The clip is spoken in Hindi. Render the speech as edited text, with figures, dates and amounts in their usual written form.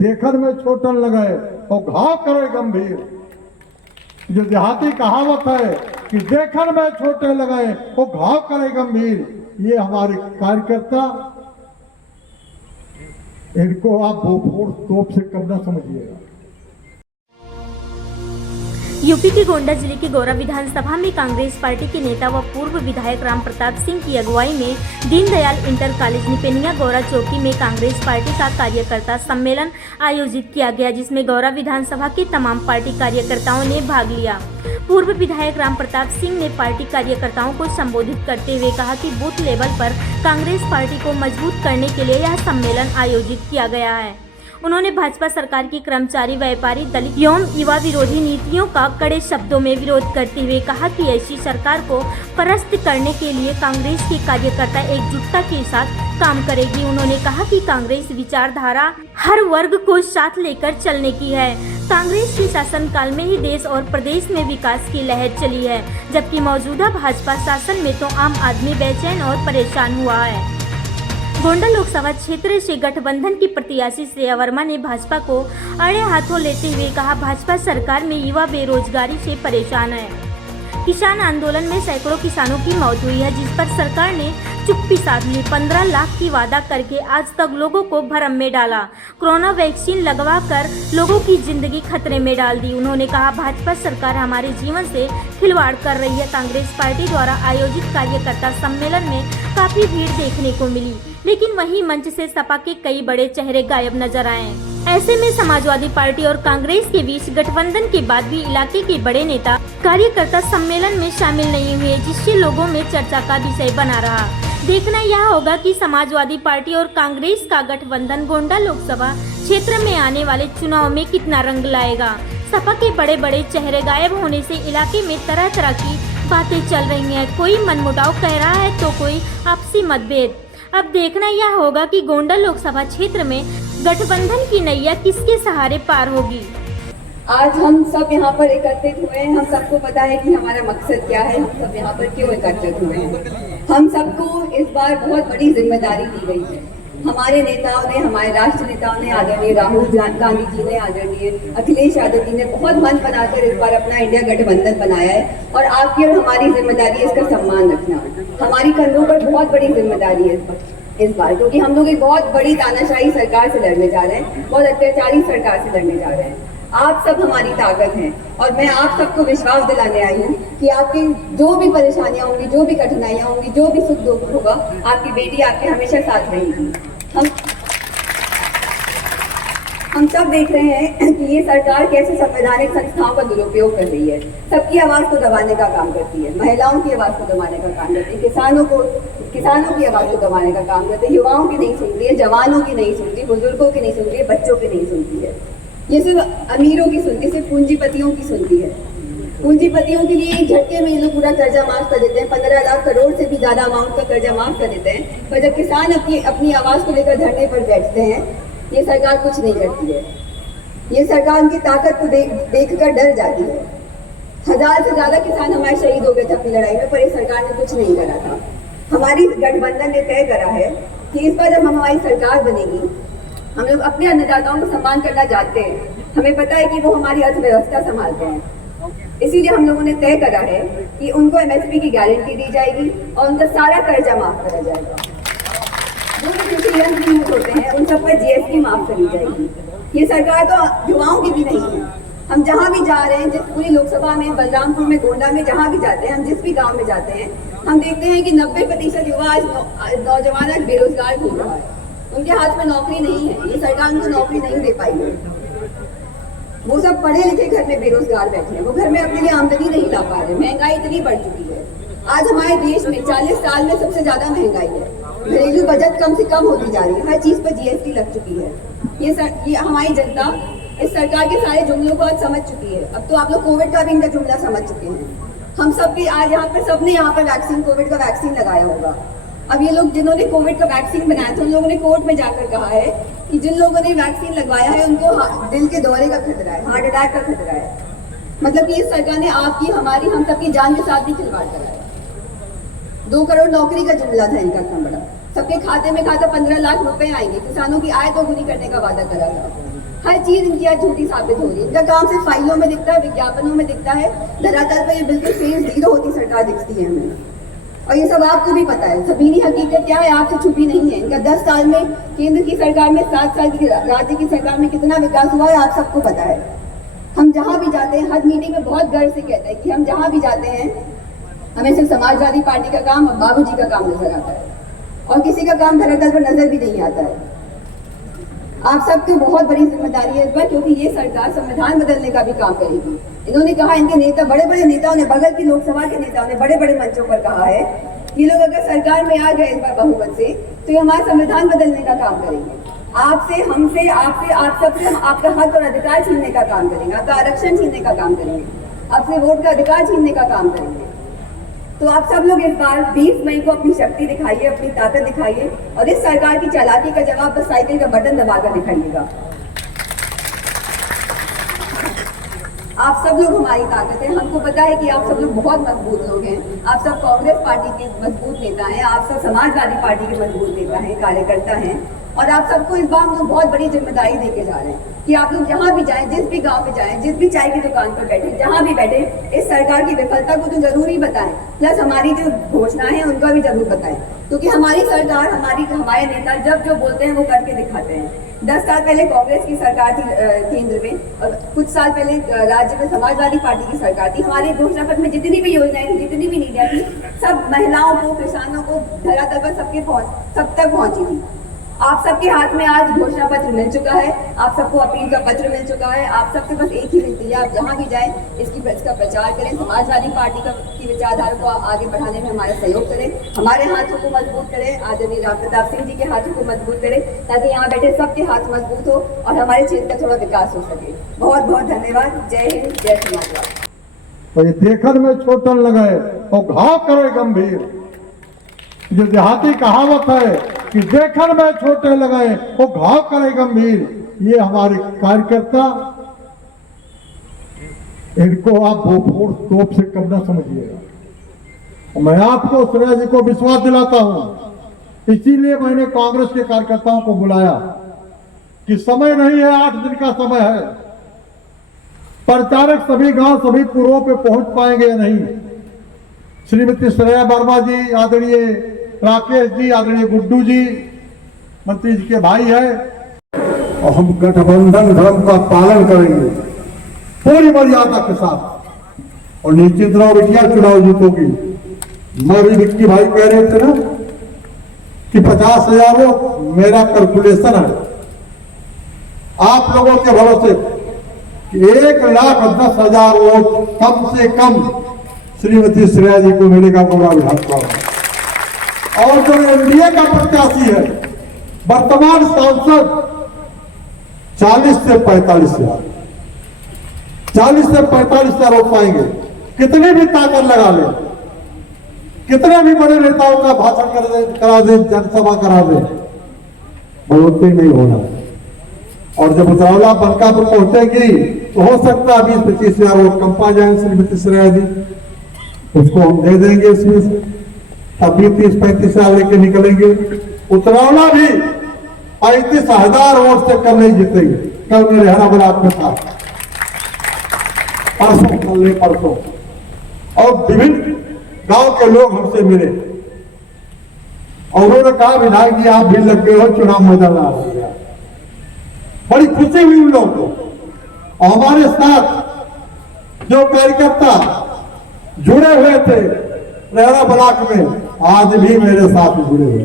देखन में छोटन लगे और घाव करे गंभीर। जो देहाती कहावत है कि देखन में छोटे लगे वो घाव करे गंभीर, ये हमारे कार्यकर्ता, इनको आप भोफोड़ तोप से कम न समझिएगा। यूपी के गोंडा जिले के गौरा विधानसभा में कांग्रेस पार्टी के नेता व पूर्व विधायक राम प्रताप सिंह की अगुवाई में दीनदयाल इंटर कॉलेज निपेनिया गौरा चौकी में कांग्रेस पार्टी का कार्यकर्ता सम्मेलन आयोजित किया गया, जिसमें गौरा विधानसभा के तमाम पार्टी कार्यकर्ताओं ने भाग लिया। पूर्व विधायक राम प्रताप सिंह ने पार्टी कार्यकर्ताओं को संबोधित करते हुए कहा कि बूथ लेवल पर कांग्रेस पार्टी को मजबूत करने के लिए यह सम्मेलन आयोजित किया गया है। उन्होंने भाजपा सरकार की कर्मचारी, व्यापारी, दलित एवं युवा विरोधी नीतियों का कड़े शब्दों में विरोध करते हुए कहा कि ऐसी सरकार को परास्त करने के लिए कांग्रेस के कार्यकर्ता एकजुटता के साथ काम करेगी। उन्होंने कहा कि कांग्रेस विचारधारा हर वर्ग को साथ लेकर चलने की है। कांग्रेस के शासनकाल में ही देश और प्रदेश में विकास की लहर चली है, जबकि मौजूदा भाजपा शासन में तो आम आदमी बेचैन और परेशान हुआ है। गोंडा लोकसभा क्षेत्र से गठबंधन की प्रत्याशी श्रेया वर्मा ने भाजपा को अड़े हाथों लेते हुए कहा, भाजपा सरकार में युवा बेरोजगारी से परेशान है। किसान आंदोलन में सैकड़ों किसानों की मौत हुई है, जिस पर सरकार ने चुप्पी साध ली। 15 लाख की वादा करके आज तक लोगों को भरम में डाला। कोरोना वैक्सीन लगवा कर लोगों की जिंदगी खतरे में डाल दी। उन्होंने कहा, भाजपा सरकार हमारे जीवन से खिलवाड़ कर रही है। कांग्रेस पार्टी द्वारा आयोजित कार्यकर्ता सम्मेलन में काफी भीड़ देखने को मिली, लेकिन वहीं मंच से सपा के कई बड़े चेहरे गायब नजर आए। ऐसे में समाजवादी पार्टी और कांग्रेस के बीच गठबंधन के बाद भी इलाके के बड़े नेता कार्यकर्ता सम्मेलन में शामिल नहीं हुए, जिससे लोगों में चर्चा का विषय बना रहा। देखना यह होगा कि समाजवादी पार्टी और कांग्रेस का गठबंधन गोंडा लोकसभा क्षेत्र में आने वाले चुनाव में कितना रंग लाएगा। सपा के बड़े बड़े चेहरे गायब होने से इलाके में तरह तरह की बातें चल रही हैं। कोई मनमुटाव कह रहा है तो कोई आपसी मतभेद। अब देखना यह होगा कि गोंडा लोकसभा क्षेत्र में गठबंधन की नैया किसके सहारे पार होगी। आज हम सब यहाँ पर एकत्रित हुए हैं। हम सबको पता है कि हमारा मकसद क्या है, हम सब यहाँ पर क्यों एकत्रित हुए हैं। हम सबको इस बार बहुत बड़ी जिम्मेदारी दी गई है। हमारे नेताओं ने, हमारे राष्ट्रीय नेताओं ने, आदरणीय राहुल गांधी जी ने, आदरणीय अखिलेश यादव जी ने बहुत मन बनाकर इस बार अपना इंडिया गठबंधन बनाया है। और आपकी और हमारी जिम्मेदारी है इसका सम्मान रखना। हमारी कंधों पर बहुत बड़ी जिम्मेदारी है इस बार, क्योंकि हम लोग एक बहुत बड़ी तानाशाही सरकार से लड़ने जा रहे हैं, बहुत अत्याचारी सरकार से लड़ने जा रहे हैं। आप सब हमारी ताकत हैं और मैं आप सबको विश्वास दिलाने आई हूँ कि आपकी जो भी परेशानियां होंगी, जो भी कठिनाइयां होंगी, जो भी सुख दुख होगा, आपकी बेटी आपके हमेशा साथ रहेगी। हम सब देख रहे हैं कि ये सरकार कैसे संवैधानिक संस्थाओं का दुरुपयोग कर रही है। सबकी आवाज को दबाने का काम करती है, महिलाओं की आवाज को दबाने का काम करती है, किसानों की आवाज को दबाने का काम करती है, युवाओं की नहीं सुनती है, जवानों की नहीं सुनती, बुजुर्गों की नहीं सुनती है, बच्चों की नहीं सुनती है। ये सिर्फ अमीरों की सुनती है, सिर्फ पूंजीपतियों की सुनती है। पूंजीपतियों के लिए एक झटके में ये लोग पूरा कर्जा माफ कर देते हैं, 15 लाख करोड़ से भी ज्यादा अमाउंट का कर्जा माफ कर देते हैं। पर जब किसान अपनी आवाज को लेकर धरने पर बैठते हैं, ये सरकार कुछ नहीं करती है। ये सरकार उनकी ताकत को देखकर डर जाती है। 1000 से ज्यादा किसान हमारे शहीद हो गए थे अपनी लड़ाई में, पर इस सरकार ने कुछ नहीं करा था। हमारी गठबंधन ने तय करा है कि इस बार जब हमारी सरकार बनेगी, हम लोग अपने अन्नदाताओं को सम्मान करना चाहते हैं। हमें पता है कि वो हमारी अर्थव्यवस्था संभालते हैं, इसीलिए हम लोगों ने तय करा है कि उनको MSP की गारंटी दी जाएगी और उनका सारा कर्जा माफ करा जाएगा। जो भी कृषि यंत्र यूज होते हैं उन सब पर GST माफ करी जाएगी। ये सरकार तो युवाओं की भी नहीं है। हम जहाँ भी जा रहे हैं, जिस पूरी लोकसभा में, बलरामपुर में, गोंडा में, जहाँ भी जाते हैं, हम जिस भी गाँव में जाते हैं, हम देखते हैं कि 90% युवा नौजवान आज बेरोजगार घूम रहा है। उनके हाथ में नौकरी नहीं है, ये सरकार उनको नौकरी नहीं दे पाई है। वो सब पढ़े लिखे घर में बेरोजगार बैठे हैं, वो घर में अपने लिए आमदनी नहीं ला पा रहे। महंगाई इतनी बढ़ चुकी है। आज हमारे देश में 40 साल में सबसे ज्यादा महंगाई है। घरेलू बजट कम से कम होती जा रही है, हर चीज पर GST लग चुकी है। ये हमारी जनता इस सरकार के सारे जुमलों को आज समझ चुकी है। अब तो आप लोग कोविड का भी इनका जुमला समझ चुके हैं। हम सब भी आज यहाँ पर सबने यहाँ पर कोविड का वैक्सीन लगाया होगा। अब ये लोग जिन्होंने कोविड का वैक्सीन बनाया था, उन लोगों ने कोर्ट में जाकर कहा है कि जिन लोगों ने वैक्सीन लगवाया है उनको दिल के दौरे का खतरा है, हार्ट अटैक का खतरा है। मतलब कि इस सरकार ने आपकी, हमारी, हम सबकी जान के साथ भी खिलवाड़ करा है। 2 करोड़ नौकरी का जुमला था इनका इतना बड़ा। सबके खाते में 15 लाख रुपए आएंगे। किसानों की आय दोगुनी करने का वादा करा था। हर चीज इनकी आज झूठी साबित हो रही है। इनका काम सिर्फ फाइलों में दिखता है, विज्ञापनों में दिखता है, धरातल पर ये बिल्कुल फेल जीरो होती सरकार दिखती है हमें। और ये सब आपको भी पता है, जमीनी हकीकत क्या है आपसे छुपी नहीं है। इनका 10 साल में केंद्र की सरकार में, 7 साल की राज्य की सरकार में कितना विकास हुआ है आप सबको पता है। हम जहाँ भी जाते हैं, हर मीटिंग में बहुत गर्व से कहते हैं कि हम जहाँ भी जाते हैं हमें सिर्फ समाजवादी पार्टी का काम और बाबूजी का काम नजर आता है, और किसी का काम धरातल पर नजर भी नहीं आता है। आप सबकी बहुत बड़ी जिम्मेदारी है इस बार, क्योंकि ये सरकार संविधान बदलने का भी काम करेगी। इन्होंने कहा, इनके नेता, बड़े बड़े नेताओं ने, बगल की लोकसभा के नेताओं ने बड़े बड़े मंचों पर कहा है कि लोग अगर सरकार में आ गए इस बार बहुमत से तो ये हमारा संविधान बदलने का काम करेंगे। आपसे, हमसे, आपसे, आप सबसे हम आपका हक और अधिकार छीनने का काम करेंगे, आपका आरक्षण छीनने का काम करेंगे, आपसे वोट का अधिकार छीनने का काम करेंगे। तो आप सब लोग इस बार 20 मई को अपनी शक्ति दिखाइए, अपनी ताकत दिखाइए, और इस सरकार की चालाकी का जवाब बस साइकिल का बटन दबाकर दिखाइएगा। आप सब लोग हमारी ताकत है। हमको पता है कि आप सब लोग बहुत मजबूत लोग हैं। आप सब कांग्रेस पार्टी के मजबूत नेता हैं, आप सब समाजवादी पार्टी के मजबूत नेता हैं, कार्यकर्ता हैं, और आप सबको इस बार हम लोग बहुत बड़ी जिम्मेदारी देके जा रहे हैं कि आप लोग जहाँ भी जाएं, जिस भी गांव में जाएं, जिस भी चाय की दुकान पर बैठे, जहाँ भी बैठे, इस सरकार की विफलता को तो जरूर ही बताएं, प्लस हमारी जो घोषणाएं हैं उनका भी जरूर बताएं, क्योंकि हमारी सरकार, हमारे नेता जब जो बोलते हैं वो करके दिखाते हैं। 10 साल पहले कांग्रेस की सरकार थी केंद्र में, और कुछ साल पहले राज्य में समाजवादी पार्टी की सरकार थी। हमारे घोषणा पत्र में जितनी भी योजनाएं थी, जितनी भी नीतियां थी, सब महिलाओं को, किसानों को, धरातल पर सब तक पहुंची थी। आप सबके हाथ में आज घोषणा पत्र मिल चुका है, आप सबको अपील का पत्र मिल चुका है। आप सबसे बस एक ही विनती है, आप जहां भी जाएं इसका प्रचार करें, समाजवादी पार्टी की विचारधारा को आगे बढ़ाने में हमारा सहयोग करें, हमारे हाथों को मजबूत करें, आदरणीय राम प्रताप सिंह जी के हाथों को मजबूत करें, ताकि यहाँ बैठे सबके हाथ मजबूत हो और हमारे क्षेत्र का थोड़ा विकास हो सके। बहुत बहुत धन्यवाद। जय हिंद, जय समाजवाद। तो ये देखन में छोटन लगाए और घाव करे गंभीर। जो देहाती कहावत है कि देखन में छोटे लगाए वो घाव करे गंभीर, ये हमारे कार्यकर्ता, इनको आप भोफोड़ तोप से कम न समझिएगा। मैं आपको, श्रेया जी को विश्वास दिलाता हूं, इसीलिए मैंने कांग्रेस के कार्यकर्ताओं को बुलाया कि समय नहीं है, 8 दिन का समय है। प्रचारक सभी गांव, सभी पुरों पे पहुंच पाएंगे या नहीं। श्रीमती श्रेया वर्मा जी, आदरणीय राकेश जी, आदरणीय गुड्डू जी, मंत्री जी के भाई है, और हम गठबंधन धर्म का पालन करेंगे पूरी मर्यादा के साथ, और निश्चित रहो बिटिया चुनाव जीतोगी। मैं भी विक्की भाई कह रहे थे ना कि 50,000 वोट मेरा कैलकुलेशन है आप लोगों के भरोसे, 1,10,000 वोट कम से कम श्रीमती श्रेया जी को मिलेगा गौरा विधानसभा में। और जो एनडीए का प्रत्याशी है, वर्तमान सांसद, 40 से 45,000, 40 से 45,000 वोट पाएंगे। कितने भी ताकत लगा ले, कितने भी बड़े नेताओं का भाषण करा दे, जनसभा करा दे, बढ़ोतरी नहीं होना। और जब उतरौला बलकापुर पहुंचेगी तो हो सकता है 20-25,000 वोट कम पा जाएंगे श्रीमती श्रेया जी, उसको हम दे देंगे इसमें से, तब भी 30-35,000 लेके निकलेंगे। उतरौला भी 35,000 वोट से कम नहीं जीतेंगे। कल मेरे हराबरात में था, परसों, और विभिन्न गांव के लोग हमसे मिले और उन्होंने कहा, विधायक जी आप भी लग गए हो चुनाव मैदान आ गया। बड़ी खुशी हुई उन लोगों को। और हमारे साथ जो कार्यकर्ता जुड़े हुए थे रेहरा ब्लॉक में, आज भी मेरे साथ जुड़े हुए।